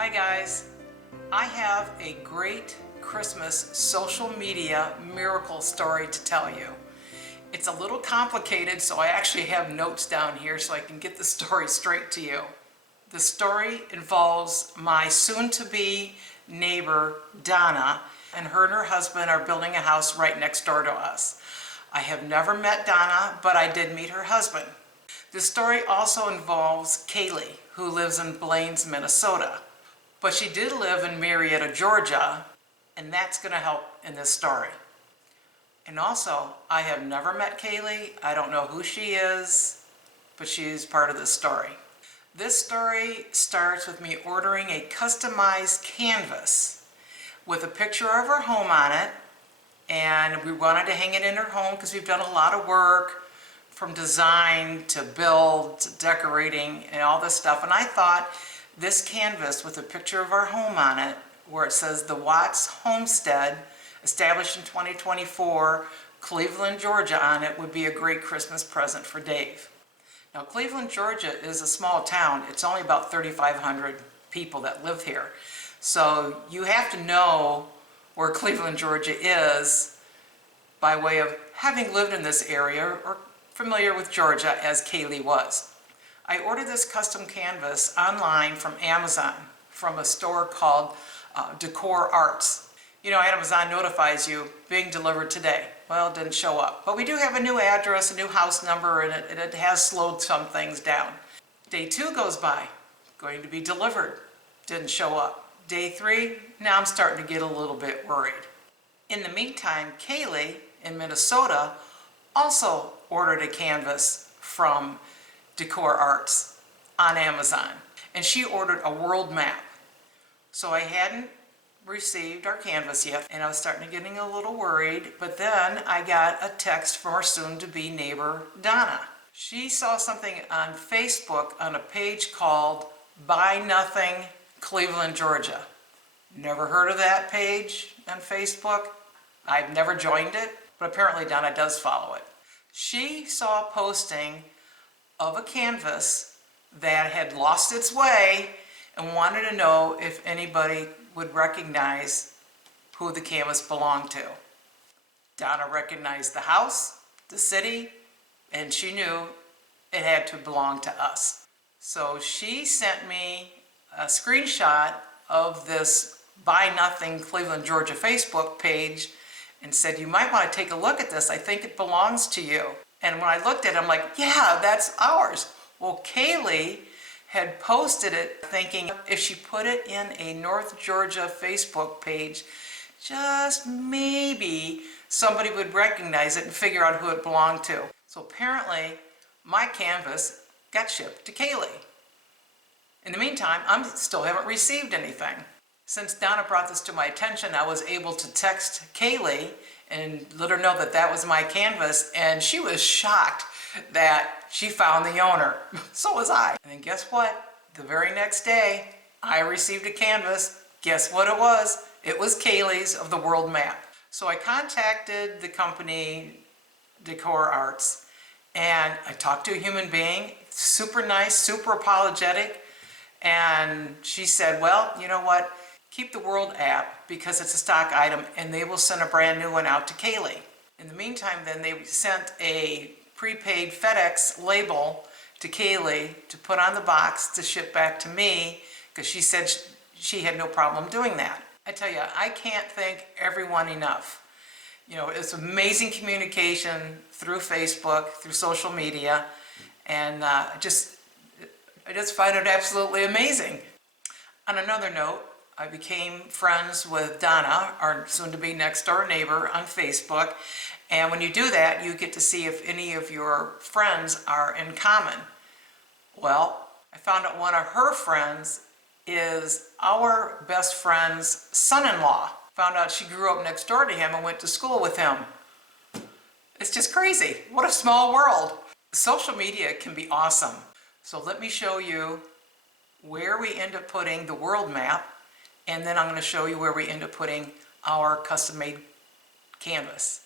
Hi guys, I have a great Christmas social media miracle story to tell you. It's a little complicated, so I actually have notes down here so I can get the story straight to you. The story involves my soon-to-be neighbor, Donna, and her husband are building a house right next door to us. I have never met Donna, but I did meet her husband. The story also involves Kaylee, who lives in Blaine, Minnesota. But she did live in Marietta, Georgia, and that's going to help in this story. And also, I have never met Kaylee. I don't know who she is, but she's part of this story. This story starts with me ordering a customized canvas with a picture of her home on it, and we wanted to hang it in her home because we've done a lot of work from design to build to decorating and all this stuff. And I thought this canvas with a picture of our home on it, where it says the Watts Homestead, established in 2024, Cleveland, Georgia on it, would be a great Christmas present for Dave. Now, Cleveland, Georgia is a small town. It's only about 3,500 people that live here. So you have to know where Cleveland, Georgia is by way of having lived in this area or familiar with Georgia as Kaylee was. I ordered this custom canvas online from Amazon from a store called Decor Arts. You know, Amazon notifies you being delivered today. Well, it didn't show up. But we do have a new address, a new house number, and it has slowed some things down. Day 2 goes by, going to be delivered. Didn't show up. Day 3, now I'm starting to get a little bit worried. In the meantime, Kaylee in Minnesota also ordered a canvas from Decor Arts on Amazon, and she ordered a world map. So I hadn't received our canvas yet, and I was starting to getting a little worried, but then I got a text from our soon-to-be neighbor, Donna. She saw something on Facebook on a page called Buy Nothing Cleveland, Georgia. Never heard of that page on Facebook. I've never joined it, but apparently Donna does follow it. She saw a posting of a canvas that had lost its way and wanted to know if anybody would recognize who the canvas belonged to. Donna recognized the house, the city, and she knew it had to belong to us. So she sent me a screenshot of this Buy Nothing Cleveland, Georgia Facebook page and said, you might want to take a look at this. I think it belongs to you. And when I looked at it, I'm like, yeah, that's ours. Well, Kaylee had posted it thinking if she put it in a North Georgia Facebook page, just maybe somebody would recognize it and figure out who it belonged to. So apparently, my canvas got shipped to Kaylee. In the meantime, I still haven't received anything. Since Donna brought this to my attention, I was able to text Kaylee and let her know that that was my canvas, and she was shocked that she found the owner. So was I. And then guess what? The very next day, I received a canvas. Guess what it was? It was Kaylee's of the world map. So I contacted the company Decor Arts, and I talked to a human being, super nice, super apologetic, and she said, well, you know what? Keep the World app because it's a stock item, and they will send a brand new one out to Kaylee. In the meantime, then they sent a prepaid FedEx label to Kaylee to put on the box to ship back to me because she said she had no problem doing that. I tell you, I can't thank everyone enough. You know, it's amazing communication through Facebook, through social media, and I just find it absolutely amazing. On another note, I became friends with Donna, our soon-to-be next-door neighbor, on Facebook. And when you do that, you get to see if any of your friends are in common. Well, I found out one of her friends is our best friend's son-in-law. Found out she grew up next door to him and went to school with him. It's just crazy. What a small world. Social media can be awesome. So let me show you where we end up putting the world map, and then I'm going to show you where we end up putting our custom-made canvas.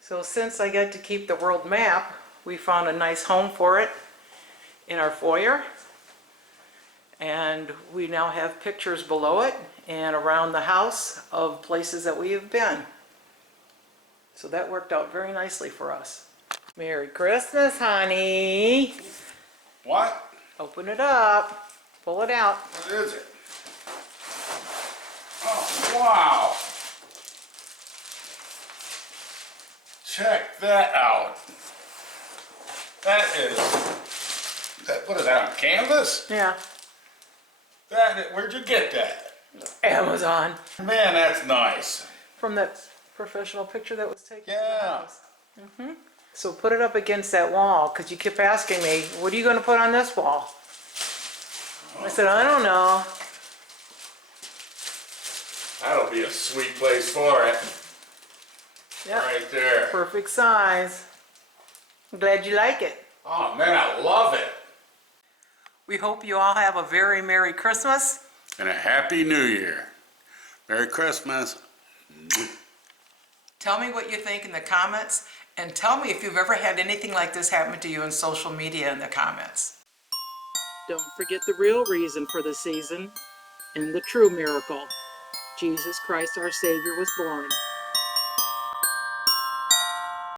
So since I got to keep the world map, we found a nice home for it in our foyer. And we now have pictures below it and around the house of places that we have been. So that worked out very nicely for us. Merry Christmas, honey. What? Open it up. Pull it out. What is it? Oh, wow. Check that out. That is, what is that, on canvas? Yeah. Where'd you get that? Amazon. Man, that's nice. From that professional picture that was taken. Yeah. So put it up against that wall, because you kept asking me, what are you going to put on this wall? I said, I don't know. That'll be a sweet place for it. Yep. Right there. Perfect size. I'm glad you like it. Oh man, I love it. We hope you all have a very Merry Christmas. And a Happy New Year. Merry Christmas. Tell me what you think in the comments, and tell me if you've ever had anything like this happen to you in social media in the comments. Don't forget the real reason for the season and the true miracle. Jesus Christ our Savior was born.